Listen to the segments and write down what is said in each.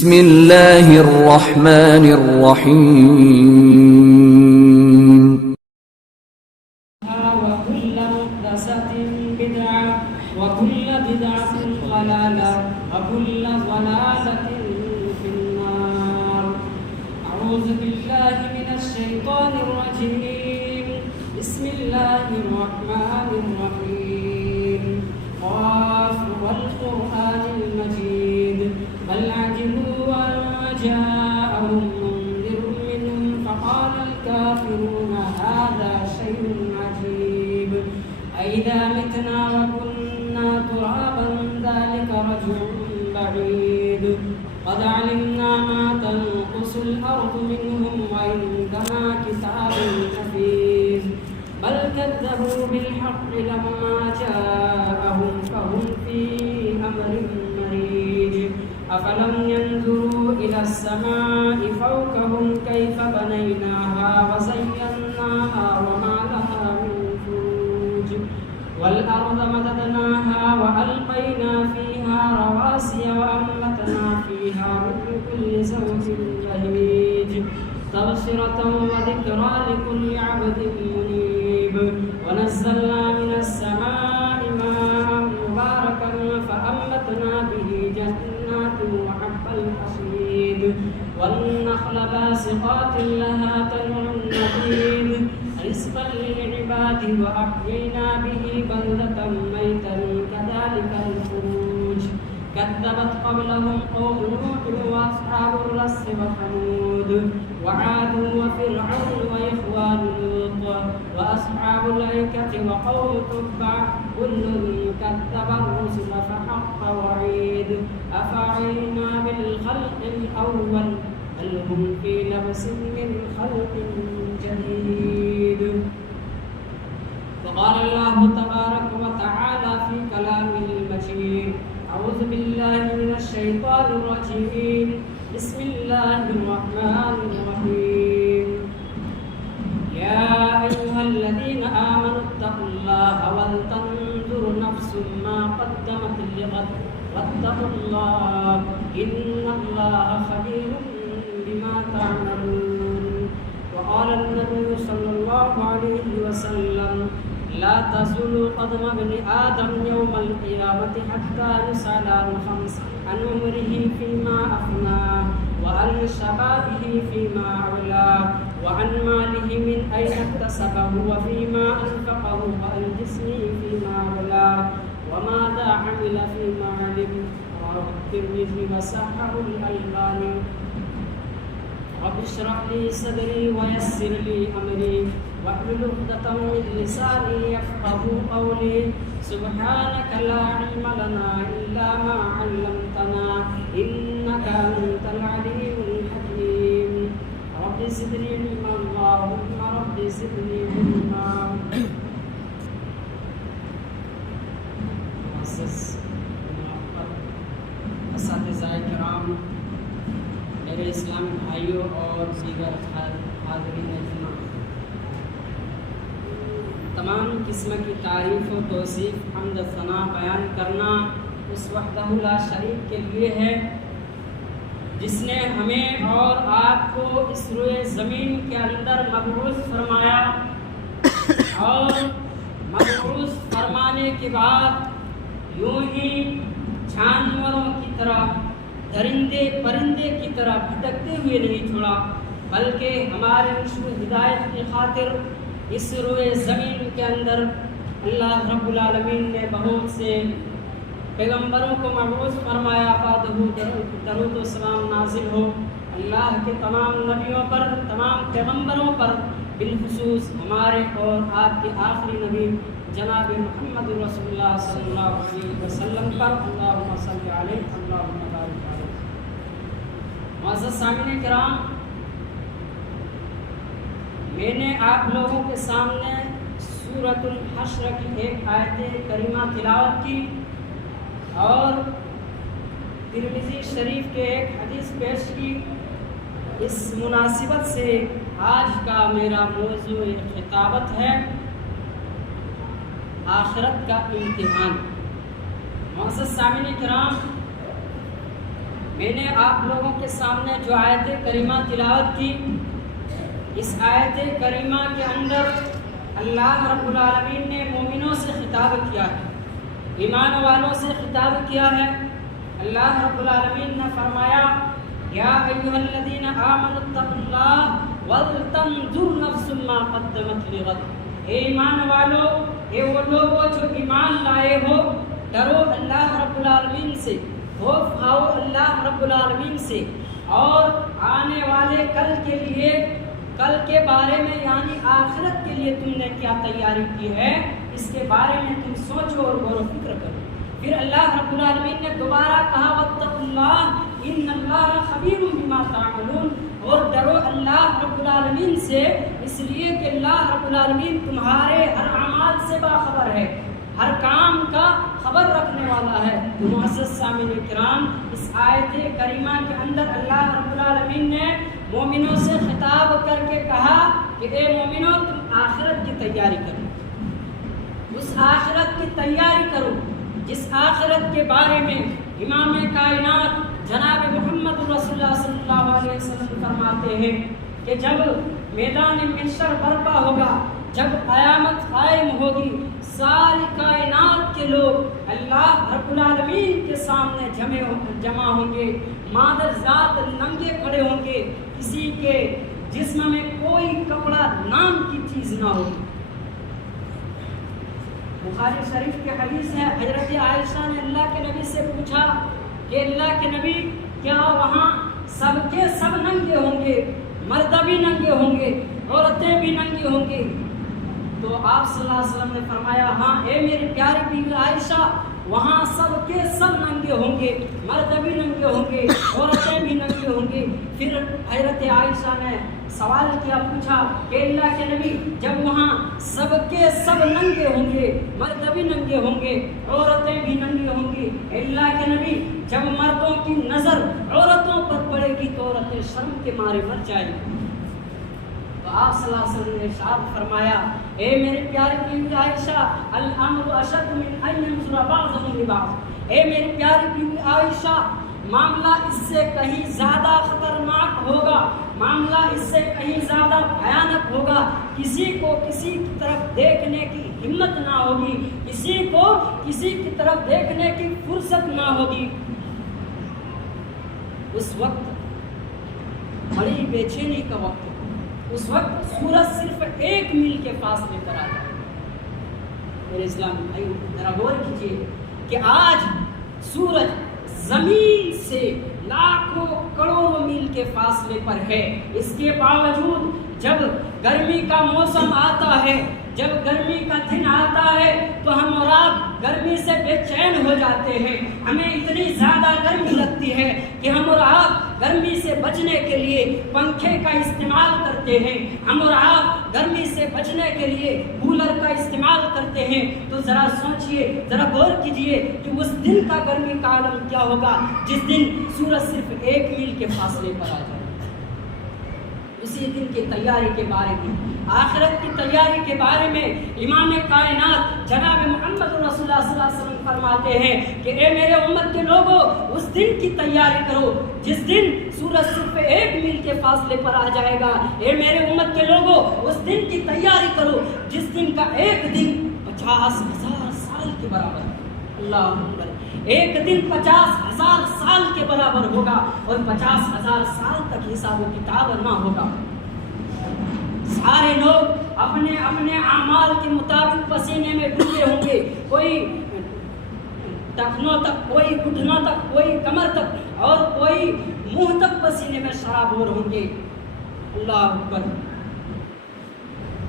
بسم اللہ الرحمن الرحیم وكل محدثة بدعة وكل بدعة ضلالة وكل ضلالة في النار. أعوذ بالله من الشيطان الرجيم. بسم الله الرحمن الرحيم. قاف والقرآن المجيد بل عجبوا أن جاءهم منذر منهم فقال الكافرون هذا شيء عجيب أئذا متنا وكنا ترابا ذلك رجع بعيد قد علمنا ما تنقص الأرض منهم وعندنا كتاب حفيظ بل كذبوا بالحق لما جاءهم فهم في أمر مريج أفلم ينظروا إلى السماء فوقهم كيف بنيناها وزيناها وما لها من فروج والأرض مددناها وألقينا فيها رواسي وأنبتنا فيها من كل زوج بهيج تبصرة وذكرى لكل عبد منيب ونزلنا من السماء ماء مباركا فأنبتنا به جنات وحب الحصيد والنخل باسقات لها طلع نضيد رزقا للعباد وأحيينا به بلدة ميتا كذلك الخروج كذبت قبلهم قوم نوح وأصحاب الرس وثمود وعاد وفرعون وإخوان لوط وأصحاب الأيكة وقوم تبع كل كذب الرسل فحق وعيد أفعينا بالخلق الأول بل هم في لبس من خلق جديد. وقال الله تبارك وتعالى في كلامه المجيد أعوذ بالله من الشيطان الرجيم بسم الله الرحمن الرحيم يا أيها الذين آمنوا اتقوا الله ولتنظر نفس ما قدمت لغد واتقوا الله إن الله خبير بما تعملون. وقال النبي صلى الله عليه وسلم لا تزول قدم ابن آدم يوم القيامة حتى يسأل عن خمس عن عمره فيما أفناه وعن شبابه فيما أولاه وعن ماله من أين اكتسبه وفيما أنفقه وعن جسمه فيما أولاه وماذا عمل فيما علم. رواه الترمذي وصححه الألباني. رب اشرح لي صدري ويسر لي أمري واحلل عقدة من لساني يفقهوا قولي سبحانك لا علم لنا إلا ما علمتنا إنك أنت العليم الحكيم. رب زدني علما اللهم رب زدني علما. اساتذہ کرام، میرے اسلامی بھائیوں اور دیگر حاضرین اجماع، تمام قسم کی تعریف و توصیف حمد و ثنا بیان کرنا اس وحدہ لا شریک کے لیے ہے جس نے ہمیں اور آپ کو اس روئے زمین کے اندر مبعوث فرمایا اور مبعوث فرمانے کے بعد یوں ہی جانوروں کی طرح درندے پرندے کی طرح بھٹکتے ہوئے نہیں چھوڑا، بلکہ ہمارے نشر و ہدایت کی خاطر اس روئے زمین کے اندر اللہ رب العالمین نے بہت سے پیغمبروں کو مبعوث فرمایا. درود و سلام نازل ہو اللہ کے تمام نبیوں پر، تمام پیغمبروں پر، بالخصوص ہمارے اور آپ کے آخری نبی جناب محمد رسول اللہ صلی اللہ علیہ وسلم پر. اللہم صلی علیہ اللہم بارک علیہ. معزز سامعین کرام، میں نے آپ لوگوں کے سامنے سورۃ الحشر کی ایک آیت کریمہ تلاوت کی اور ترمذی شریف کے ایک حدیث پیش کی. اس مناسبت سے آج کا میرا موضوع خطابت ہے آخرت کا امتحان. معزز سامعین کرام، میں نے آپ لوگوں کے سامنے جو آیت کریمہ تلاوت کی، اس آیت کریمہ کے اندر اللہ رب العالمین نے مومنوں سے خطاب کیا ہے، ایمان والوں سے خطاب کیا ہے۔ اللہ رب العالمین نے فرمایا یا ایھا الذین آمنوا اتقوا اللہ ولتنظر نفس ما قدمت لغد، اے ایمان والو، اے وہ لوگوں جو ایمان لائے ہو، ڈرو اللہ رب العالمین سے، خوف کھاؤ اللہ رب العالمین سے، اور آنے والے کل کے لیے، کل کے بارے میں یعنی آخرت کے لیے تم نے کیا تیاری کی ہے، اس کے بارے میں تم سوچو اور غور و فکر کرو۔ پھر اللہ رب العالمین نے دوبارہ کہا واتقوا اللہ ان اللہ خبیر بما تعملون، اور ڈرو اللہ رب العالمین سے، اس لیے کہ اللہ رب العالمین تمہارے ہر اعمال سے باخبر ہے، ہر کام کا خبر رکھنے والا ہے۔ تو معزز سامعین کرام، اس آیت کریمہ کے اندر اللہ رب العالمین نے مومنوں سے خطاب کر کے کہا کہ اے مومنوں، تم آخرت کی تیاری کرو، اس آخرت کی تیاری کرو جس آخرت کے بارے میں امام کائنات جناب محمد رسول اللہ صلی اللہ علیہ وسلم فرماتے ہیں کہ جب میدان محشر برپا ہوگا، جب قیامت قائم ہوگی، ساری کائنات کے لوگ اللہ رب العالمین کے سامنے جمع ہوں گے، مادر ذات ننگے کھڑے ہوں گے، کسی کے جسم میں کوئی کپڑا نام کی چیز نہ ہوگی۔ بخاری شریف کے حدیث ہے، حضرت عائشہ نے اللہ کے نبی سے پوچھا کہ اللہ کے نبی، کیا وہاں سب کے سب ننگے ہوں گے، مرد بھی ننگے ہوں گے، عورتیں بھی ننگی ہوں گی؟ تو آپ صلی اللہ علیہ وسلم نے فرمایا ہاں اے میری پیاری بیوی عائشہ، وہاں سب کے سب ننگے ہوں گے، مرد بھی ننگے ہوں گے، عورتیں بھی ننگے ہوں گی۔ پھر حضرت عائشہ نے سوال کیا، پوچھا کہ اللہ کے نبی، جب وہاں سب کے سب ننگے ہوں گے، مرد بھی ننگے ہوں گے، عورتیں بھی ننگی ہوں گی، اللہ کے نبی جب مردوں کی نظر عورتوں پر پڑے گی تو عورتیں شرم کے مارے مر جائیں گی؟ تو آپ صلی اللہ علیہ وسلم نے ارشاد فرمایا اے میری پیاری بیوی عائشہ، الامر اشد من ان ينظر بعضهم لبعض، اے میری پیاری بیوی عائشہ، معاملہ اس سے کہیں زیادہ خطرناک ہوگا، معاملہ اس سے کہیں زیادہ بھیانک ہوگا، کسی کو کسی کی طرف دیکھنے کی ہمت نہ ہوگی، کسی کو کسی کی طرف دیکھنے کی فرصت نہ ہوگی۔ اس وقت بڑی بے چینی کا وقت، اس وقت سورج صرف 1 میل کے فاصلے پر آ جائے۔ میرے اسلامی بھائی ذرا غور کیجیے کہ آج سورج زمین سے لاکھوں کروڑوں میل کے فاصلے پر ہے، اس کے باوجود جب گرمی کا موسم آتا ہے، جب گرمی کا دن آتا ہے تو ہم اور آپ گرمی سے بے چین ہو جاتے ہیں، ہمیں اتنی زیادہ گرمی لگتی ہے کہ ہم اور آپ گرمی سے بچنے کے لیے پنکھے کا استعمال کرتے ہیں، ہم اور آپ گرمی سے بچنے کے لیے کولر کا استعمال کرتے ہیں۔ تو ذرا سوچئے، ذرا غور کیجئے کہ اس دن کا گرمی کا عالم کیا ہوگا جس دن سورج صرف 1 میل کے فاصلے پر آ جائے۔ اسی دن کی تیاری کے بارے میں، آخرت کی تیاری کے بارے میں امام کائنات جناب محمد رسول اللہ صلی اللہ علیہ وسلم فرماتے ہیں کہ اے میرے امت کے لوگوں، اس دن کی تیاری کرو جس دن سورج صرف 1 میل کے فاصلے پر آ جائے گا۔ اے میرے امت کے لوگوں، اس دن کی تیاری کرو جس دن کا ایک دن 50,000 سال کے برابر ہے۔ اللہ اکبر، ایک دن 50,000 سال کے برابر ہوگا اور 50,000 سال تک حساب و کتاب نہ ہوگا۔ سارے لوگ اپنے اپنے اعمال کے مطابق پسینے میں ڈوبے ہوں گے، کوئی ٹخنوں تک، کوئی گھٹنوں تک، کوئی کمر تک، اور کوئی منہ تک پسینے میں شرابور ہوں گے۔ اللہ اکبر،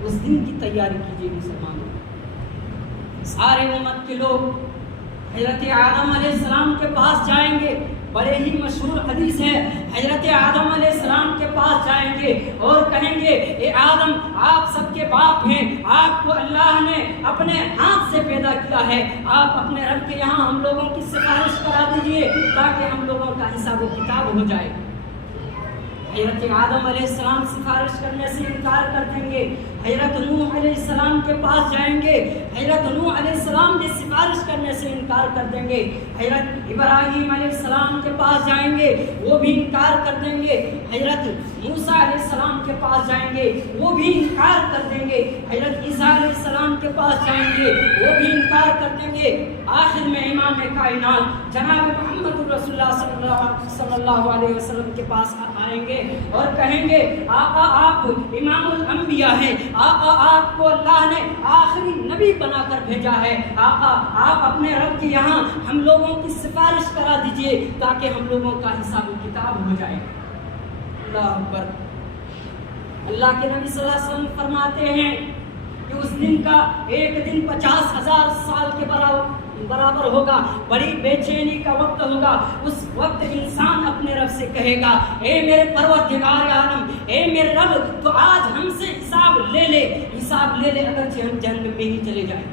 اس دن کی تیاری کیجیے مسلمانوں۔ سارے امت کے لوگ حضرت آدم علیہ السلام کے پاس جائیں گے، بڑے ہی مشہور حدیث ہے، حضرت آدم علیہ السلام کے پاس جائیں گے اور کہیں گے اے آدم، آپ سب کے باپ ہیں، آپ کو اللہ نے اپنے ہاتھ سے پیدا کیا ہے، آپ اپنے رب کے یہاں ہم لوگوں کی سفارش کرا دیجئے تاکہ ہم لوگوں کا حساب و کتاب ہو جائے۔ حضرت آدم علیہ السلام سفارش کرنے سے انکار کر دیں گے، حضرت نوح علیہ السلام کے پاس جائیں گے، حضرت نوح علیہ السلام بھی سفارش کرنے سے انکار کر دیں گے، حضرت ابراہیم علیہ السلام کے پاس جائیں گے، وہ بھی انکار کر دیں گے، حضرت موسیٰ علیہ السلام کے پاس جائیں گے، وہ بھی انکار کر دیں گے، حضرت عیسیٰ علیہ السلام کے پاس جائیں گے، وہ بھی انکار کر دیں گے۔ آخر میں امام کائنات جناب محمد رسول اللہ صلی اللہ علیہ وسلم کے پاس آئیں گے اور کہیں گے آقا آپ امام الانبیاء ہیں، آقا آپ کو اللہ نے آخری نبی بنا کر بھیجا ہے، آقا آپ اپنے رب کے یہاں ہم لوگوں کی سفارش کرا دیجئے تاکہ ہم لوگوں کا حساب و کتاب ہو جائے۔ اللہ اکبر۔ اللہ کے نبی صلی اللہ علیہ وسلم فرماتے ہیں کہ اس دن کا ایک دن 50,000 سال کے برابر ہوگا، بڑی بے چینی کا وقت ہوگا۔ اس وقت انسان اپنے رب سے کہے گا اے میرے پروردگار عالم، اے میرے رب تو آج ہم سے حساب لے لے اگرچہ ہم جہنم میں ہی چلے جائیں۔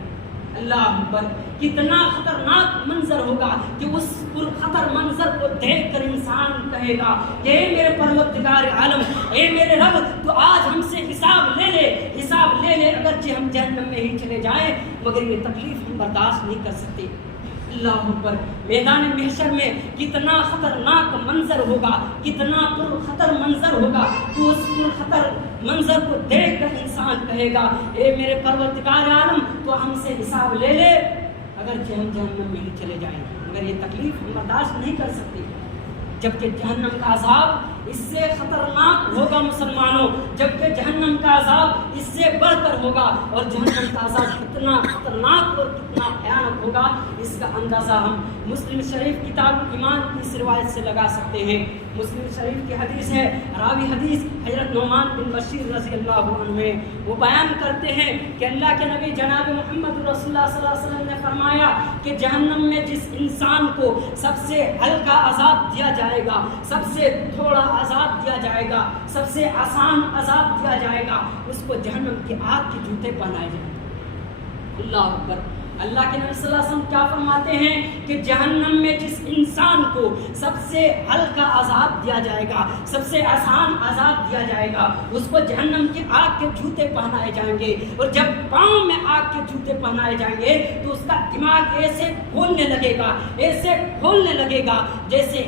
اللہ اکبر۔ کتنا خطرناک منظر ہوگا کہ اس پرخطر منظر کو دیکھ کر انسان کہے گا کہ اے میرے پروردگار عالم، اے میرے رب تو آج ہم سے حساب لے لے اگرچہ ہم جہنم میں ہی چلے جائیں، مگر یہ تکلیف ہم برداشت نہیں کر سکتے۔ اللہ اکبر۔ میدان محشر میں کتنا خطرناک منظر ہوگا، کتنا پرخطر منظر ہوگا تو اس پرخطر منظر کو دیکھ کر انسان کہے گا اے میرے پروردگار عالم تو ہم سے حساب لے لے اگرچہ ہم جہنم میں ہی چلے جائیں، مگر یہ تکلیف ہم برداشت نہیں کر سکتے۔ جبکہ جہنم کا عذاب اس سے خطرناک ہوگا مسلمانوں، جبکہ جہنم کا عذاب اس سے بڑھ کر ہوگا، اور جہنم کا عذاب کتنا خطرناک اور کتنا بھیانک ہوگا اس کا اندازہ ہم مسلم شریف کتاب ایمان کی اس روایت سے لگا سکتے ہیں۔ مسلم شریف کی حدیث ہے، راوی حدیث حضرت نعمان بن بشیر رضی اللہ عنہ ہے، وہ بیان کرتے ہیں کہ اللہ کے نبی جناب محمد رسول اللہ صلی اللہ علیہ وسلم نے فرمایا کہ جہنم میں جس انسان کو سب سے ہلکا عذاب دیا جائے گا، سب سے تھوڑا عذاب دیا جائے گا، سب سے آسان عذاب دیا جائے گا، اس کو جہنم کی آگ کے جوتے پہنائے جائیں گے۔ اللہ اکبر۔ اللہ کے نبی صلی اللہ علیہ وسلم کیا فرماتے ہیں کہ جہنم میں جس انسان کو سب سے ہلکا عذاب دیا جائے گا، سب سے آسان عذاب دیا جائے گا، اس کو جہنم کی آگ کے جوتے پہنائے جائیں گے، اور جب پاؤں میں آگ کے جوتے پہنائے جائیں گے تو اس کا دماغ ایسے کھولنے لگے گا جیسے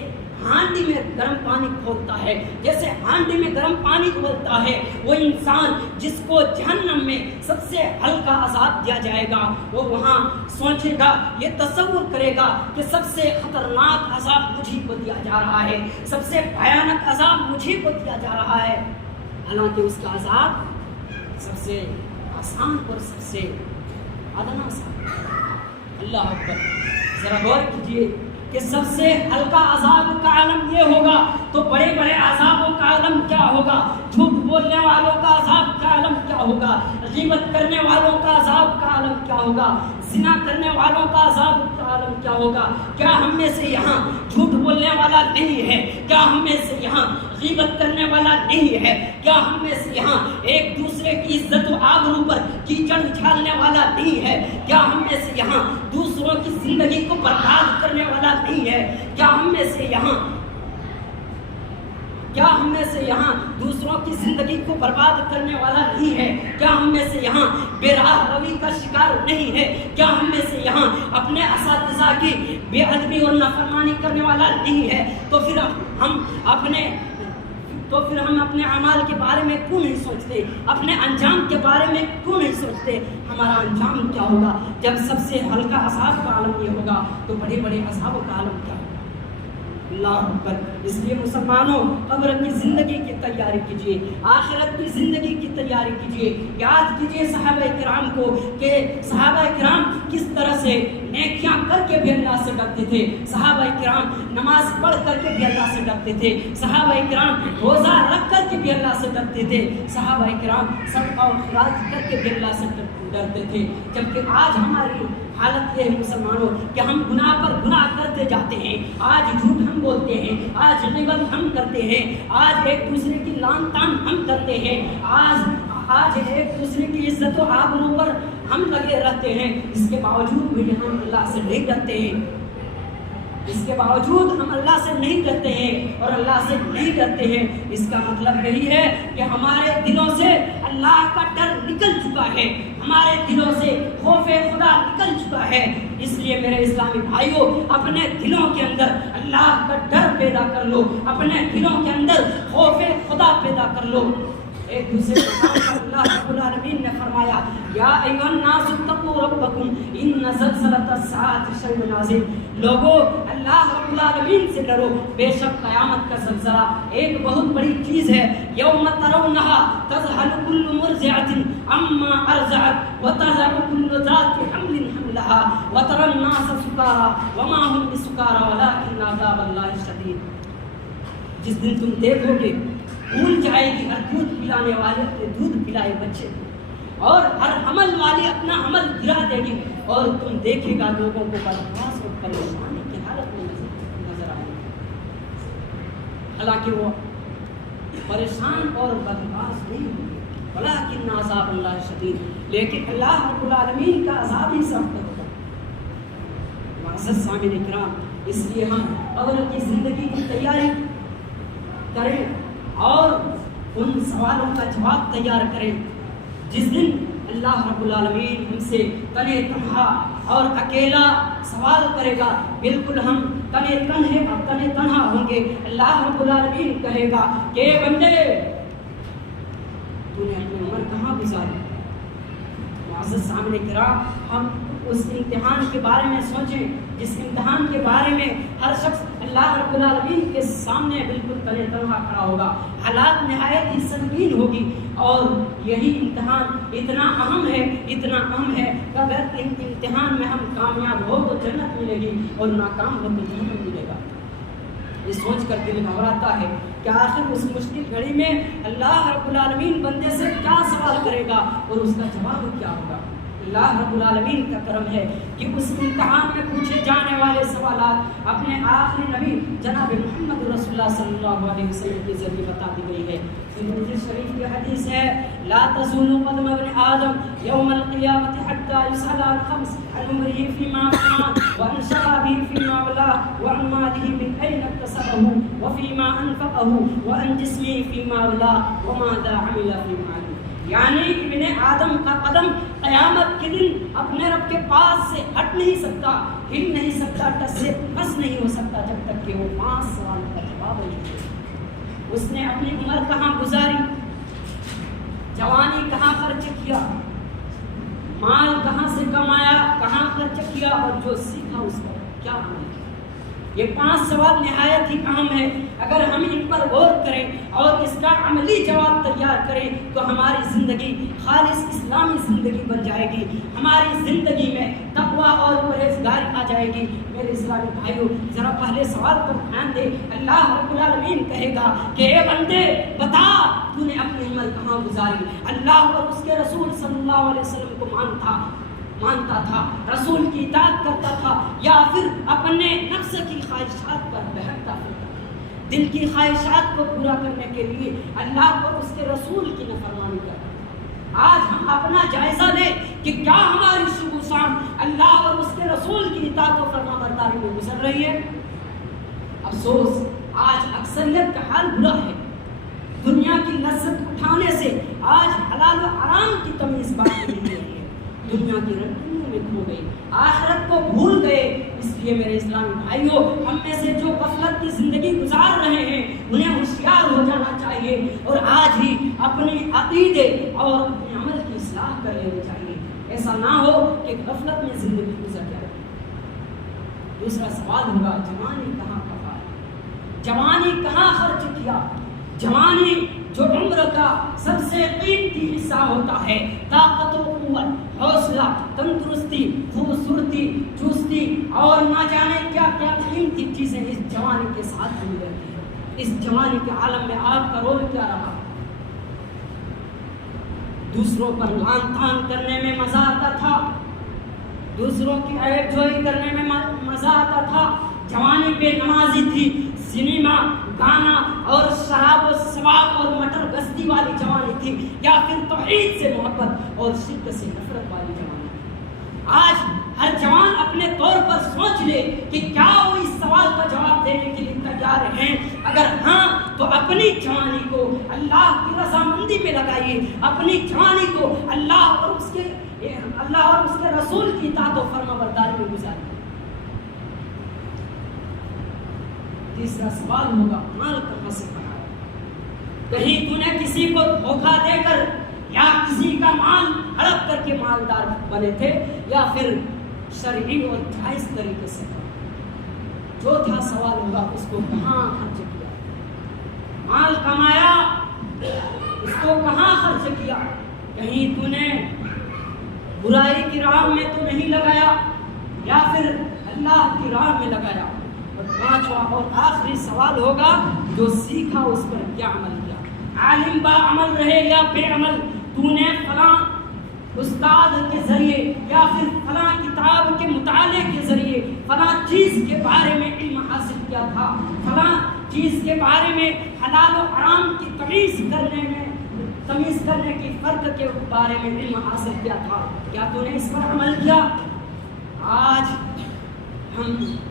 ہانڈی میں گرم پانی کھولتا ہے، جیسے ہانڈی میں گرم پانی کھولتا ہے۔ وہ انسان جس کو جہنم میں سب سے ہلکا عذاب دیا جائے گا، وہ وہاں سوچے گا، یہ تصور کرے گا کہ سب سے خطرناک عذاب مجھے کو دیا جا رہا ہے، سب سے بھیانک عذاب مجھے کو دیا جا رہا ہے، حالانکہ اس کا عذاب سب سے آسان اور سب سے ادنا سا۔ اللہ اکبر۔ ذرا غور کیجیے کہ سب سے ہلکا عذاب کا عالم یہ ہوگا تو بڑے بڑے عذابوں کا عالم کیا ہوگا؟ جھوٹ بولنے والوں کا عذاب کا عالم کیا ہوگا؟ غیبت کرنے والوں کا عذاب کا عالم کیا ہوگا؟ زنا کرنے والوں کا عذاب کا عالم کیا ہوگا؟ کیا ہم میں سے یہاں جھوٹ بولنے والا نہیں ہے؟ کیا ہم میں سے یہاں غیبت کرنے والا نہیں ہے؟ کیا ہم میں سے یہاں ایک دوسرے کی عزت و آبرو پر کیچڑ اچھالنے والا نہیں ہے؟ کیا ہم میں سے یہاں دوسروں کی زندگی کو برباد کرنے والا نہیں ہے؟ کیا ہم میں سے یہاں دوسروں کی زندگی کو برباد کرنے والا نہیں ہے؟ کیا ہم میں سے یہاں بے راہ روی کا شکار نہیں ہے؟ کیا ہم میں سے یہاں اپنے اساتذہ کی بے ادبی اور نافرمانی کرنے والا نہیں ہے؟ تو پھر ہم اپنے اعمال کے بارے میں کیوں نہیں سوچتے؟ اپنے انجام کے بارے میں کیوں نہیں سوچتے؟ ہمارا انجام کیا ہوگا جب سب سے ہلکا عذاب کا عالم یہ ہوگا تو بڑے بڑے عذابوں کا عالم کیا ہوگا؟ اللہ اکبر۔ اس لیے مسلمانوں قبر کی زندگی کی تیاری کیجیے، آخرت کی زندگی کی تیاری کیجیے۔ یاد کیجیے صحابہ کرام کو کہ صحابہ کرام کس طرح سے نیکیاں کر کے بھی اللہ سے ڈرتے تھے، صحابہ کرام نماز پڑھ کر کے بھی اللہ سے ڈرتے تھے، صحابہ کرام روزہ رکھ کر کے بھی اللہ سے ڈرتے تھے، صحابہ کرام صدقہ و خیرات کر کے بھی اللہ سے ڈرتے تھے۔ جبکہ آج ہماری حالت یہ ہے مسلمانوں کہ ہم گناہ پر گناہ کرتے جاتے ہیں، آج جھوٹ ہم بولتے ہیں، آج غیبت ہم کرتے ہیں، آج ایک دوسرے کی لان تان ہم کرتے ہیں، آج ایک دوسرے کی عزت و آبرو پر ہم لگے رہتے ہیں، اس کے باوجود بھی ہم اللہ سے نہیں ڈرتے ہیں۔ اس کے باوجود ہم اللہ سے نہیں ڈرتے ہیں اور اللہ سے نہیں ڈرتے ہیں، اس کا مطلب یہی ہے کہ ہمارے دلوں سے اللہ کا ڈر نکل چکا ہے، ہمارے دلوں سے خوف خدا نکل چکا ہے۔ اس لیے میرے اسلامی بھائیوں، اپنے دلوں کے اندر اللہ کا ڈر پیدا کر لو، اپنے دلوں کے اندر خوف خدا پیدا کر لو۔ ایک دوسرے اللہ رب العالمین نے فرمایا یا ایھا الناس اتقوا ربکم ان زلزلۃ الساعۃ شیء عظیم، لوگو اللہ رب العالمین سے ڈرو، بے شک قیامت کا زلزلہ ایک بہت بڑی چیز ہے۔ یوم ترونھا تذہل کل مرضعۃ عما ارضعت وتضع کل ذات حمل حملها وترى الناس سکارى وما هم بسکارى ولكن عذاب اللہ شدید۔ جس دن تم دیکھو گے بھول جائے گی ہر دودھ پلانے والے اپنے دودھ پلائے بچے کو، اور ہر حمل والی اپنا حمل گرا دے گی، اور تم دیکھے گا لوگوں کو بدماش اور پریشانی کی حالت میں نظر آئے گی۔ حالانکہ وہ پریشان اور بدماش نہیں ہوں گے، ولکن عذاب اللہ شدید، لیکن اللہ رب العالمین کا عذاب ہی سخت ہوگا۔ معزز سامعین کرام، اس لیے ہم قبر کی زندگی کی تیاری کریں اور ان سوالوں کا جواب تیار کریں جس دن اللہ رب العالمین ہم سے تنے تنہا اور اکیلا سوال کرے گا۔ بالکل ہم تنے تنہے اور تنے تنہا ہوں گے۔ اللہ رب العالمین کہے گا کہ بندے تو نے اپنی عمر کہاں گزاری؟ معزز سامعین کرام، ہم اس امتحان کے بارے میں سوچیں جس امتحان کے بارے میں ہر شخص اللہ رب العالمین کے سامنے بالکل تنے تنہا کھڑا ہوگا، حالات نہایت ہی سنگین ہوگی، اور یہی امتحان اتنا اہم ہے، اتنا اہم ہے کہ اگر ان امتحان میں ہم کامیاب ہو تو جنت ملے گی اور ناکام ہو تو جہنم ملے گا۔ یہ سوچ کر دل گھبراتا ہے کہ آخر اس مشکل گھڑی میں اللہ رب العالمین بندے سے کیا سوال کرے گا اور اس کا جواب کیا ہوگا۔ اللہ رب العالمین کا کرم ہے کہ اس امتحان میں پوچھے جانے والے سوالات اپنے آخری نبی جناب محمد رسول اللہ صلی اللہ علیہ وسلم کے ذریعے بتا دی گئی ہے۔ ترمذی شریف کی حدیث ہے لا تزول قدم ابن آدم یوم القیامت حتی یسأل عن خمس، عن عمره فیما افنى وعن شرابه فیما ابلى وعن ماله من أين اكتسبه وفیما انفقه وعن جسمه فیما ابلى وماذا عمل فیما عمل۔ یعنی ابن آدم کا قدم قیامت کے دن اپنے رب کے پاس سے ہٹ نہیں سکتا، ہل نہیں سکتا، ٹس سے پس نہیں ہو سکتا جب تک کہ وہ 5 سوال کا جواب نہیں دے۔ اس نے اپنی عمر کہاں گزاری، جوانی کہاں خرچ کیا، مال کہاں سے کمایا، کہاں خرچ کیا، اور جو سیکھا اس پر کیا عمل کیا۔ یہ 5 سوال نہایت ہی اہم ہے۔ اگر ہم ان پر غور کریں اور اس کا عملی جواب تیار کریں تو ہماری زندگی خالص اسلامی زندگی بن جائے گی، ہماری زندگی میں تقویٰ اور پرہیزگاری آ جائے گی۔ میرے اسلامی بھائیوں، ذرا پہلے سوال پر دھیان دیں۔ اللہ رب العالمین کہے گا کہ اے بندے بتا تو نے اپنی عمر کہاں گزاری۔ اللہ اور اس کے رسول صلی اللہ علیہ وسلم کو مانتا تھا، رسول کی اطاعت کرتا تھا، یا پھر اپنے نفس کی خواہشات پر بہکتا پھرتا تھا، دل کی خواہشات کو پورا کرنے کے لیے اللہ اور اس کے رسول کی نافرمانی کرتا تھا۔ آج ہم اپنا جائزہ لیں کہ کیا ہماری صبح شام اللہ اور اس کے رسول کی اطاعت و فرمانبرداری میں گزر رہی ہے؟ افسوس، آج اکثریت کا حال برا ہے۔ دنیا کی لذت اٹھانے سے آج حلال و حرام کی تمیز باقی نہیں رہی ہے، دنیا کی رنگینیوں میں کھو گئے، آخرت کو بھول گئے۔ اس لیے میرے اسلامی بھائیوں، ہم میں سے جو غفلت کی زندگی گزار رہے ہیں انہیں ہوشیار ہو جانا چاہیے اور آج ہی اپنے عقیدے اور اپنے عمل کی اصلاح کر لینی چاہیے۔ ایسا نہ ہو کہ غفلت میں زندگی گزر جائے۔ دوسرا سوال ہوگا، جوانی کہاں کفا، جوانی کہاں خرچ کیا؟ جوانی جو عمر کا سب سے قیمتی حصہ ہوتا ہے، طاقت و قوت، حوصلہ، تندرستی، خوبصورتی، چستی اور نہ جانے کیا کیا قیمتی چیزیں اس جوانی کے ساتھ مل رہتی ہیں۔ اس جوانی کے عالم میں آپ کا رول کیا رہا؟ دوسروں پر لعن طعن کرنے میں مزہ آتا تھا، دوسروں کی عیب جوئی کرنے میں مزہ آتا تھا، جوانی بے نمازی تھی، سنیما، گانا اور شراب و شباب اور مٹر گستی والی جوانی تھی، یا پھر توحید سے محبت اور شرک سے نفرت والی جوانی۔ آج ہر جوان اپنے طور پر سوچ لے کہ کیا وہ اس سوال کا جواب دینے کے لیے تیار ہیں. اگر ہاں تو اپنی جوانی کو اللہ کی رضامندی میں لگائیے, اپنی جوانی کو اللہ اور اس کے رسول کی اطاعت و فرما برداری میں گزاریے. تیسرا سوال ہوگا مال کہاں سے بنا؟ کہیں تو نے کسی کو دھوکہ دے کر یا کسی کا مال ہڑپ کر کے مالدار بنے تھے, یا پھر شرعی اور جائز طریقے سے؟ چوتھا سوال ہوگا اس کو کہاں خرچ کیا؟ مال کمایا, اس کو کہاں خرچ کیا؟ کہیں تو نے برائی کی راہ میں تو نہیں لگایا, یا پھر اللہ کی راہ میں لگایا؟ اور پانچواں اور آخری سوال ہوگا جو سیکھا اس پر کیا عمل کیا؟ عالم با عمل رہے یا بے عمل, تو نے فلاں استاد کے ذریعے یا پھر فلاں کتاب کے مطالعے کے ذریعے فلاں چیز کے بارے میں علم حاصل کیا تھا, فلاں چیز کے بارے میں حلال و حرام کی تمیز کرنے کی فرق کے بارے میں علم حاصل کیا تھا, کیا تو نے اس پر عمل کیا؟ آج ہم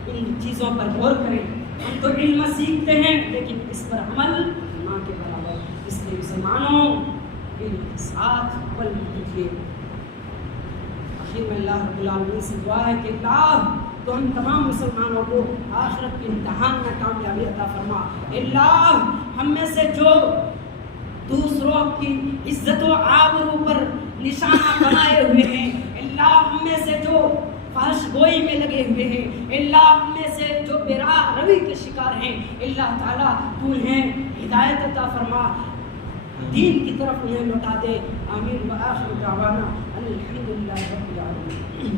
ان چیزوں پر غور کریں. ہم تو علم سیکھتے ہیں لیکن اس پر عمل نہ کے برابر. اس لیے مسلمانوں علم کے ساتھ عمل کیجیے. آخر میں اللہ رب العالمین سے دعا ہے کہ اللہ تو ہم تمام مسلمانوں کو آخرت کے امتحان میں کامیابی عطا فرما. اللہ ہم میں سے جو دوسروں کی عزت و آبرو پر نشانہ بنائے ہوئے ہیں, اللہ ہم میں سے جو فحش گوئی میں لگے ہوئے ہیں, اللہ ہم میں سے جو براہ روی کے شکار ہیں, اللہ تعالیٰ تو انہیں ہدایت عطا فرما, دین کی طرف انہیں لوٹا دے. آمین. وآخر دعوانا الحمدللہ رب العالمین.